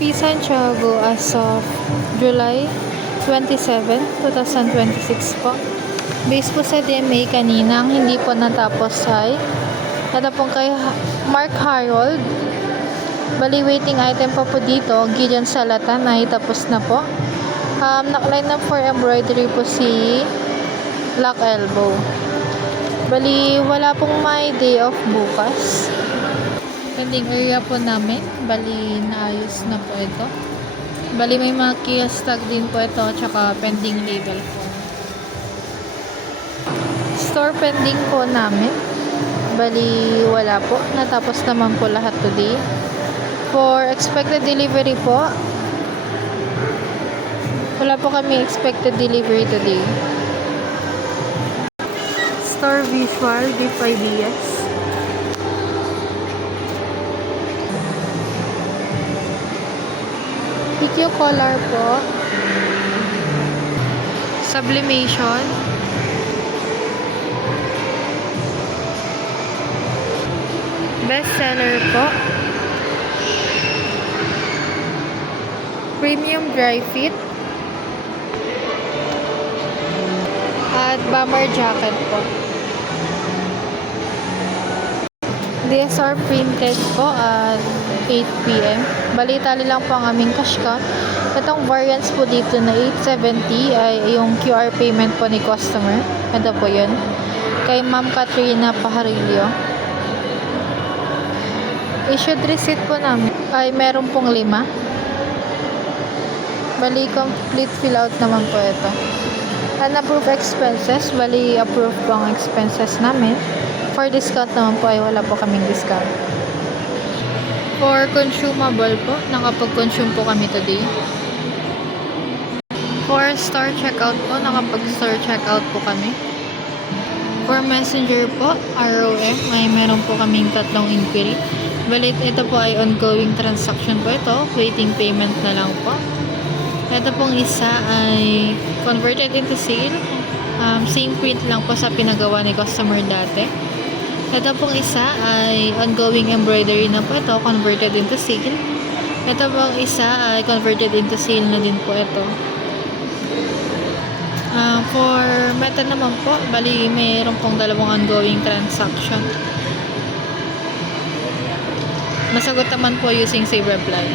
P. Santiago as of July 27, 2026 po. Based po sa DMA kanina, ang hindi po natapos ay ito pong kay Mark Harold. Bali, waiting item pa po dito. Gideon Salatan ay tapos na po. Nakaline up for embroidery po si Black Elbow. Bali, wala pong my day off bukas. Pending area po namin. Bali, naayos na po ito. Bali, may mga kiosk tag din po ito. Tsaka pending label po. Store pending po namin. Bali, wala po. Natapos naman po lahat today. For expected delivery po, wala po kami expected delivery today. Store visual, Deep Ideas. PQ color po. Sublimation. Bestseller po. Premium dry fit. At bomber jacket po. DSR printed po at 8 PM. Balitali lang po ang aming cash count. Itong variants po dito na 870 ay yung QR payment po ni customer. Ito po yun. Kay Ma'am Katrina Pajarillo. Issued receipt po namin ay meron pong 5. Bali, complete fill out naman po ito. Unapproved expenses, bali approved po ang expenses namin. For discount naman po ay wala po kaming discount. For consumable po, nakapag-consume po kami today. For store checkout po, nakapag-store checkout po kami. For messenger po, ROM, ay meron po kaming 3 inquiry. Balit ito po ay ongoing transaction po ito. Waiting payment na lang po. Ito pong isa ay converted into sale. Same print lang po sa pinagawa ni customer dati. Ito pong isa ay ongoing embroidery na po ito. Converted into sale. Ito pong isa ay converted into sale na din po ito. For meta naman po, bali mayroon pong 2 ongoing transaction. Nasagot naman po using Save Reply.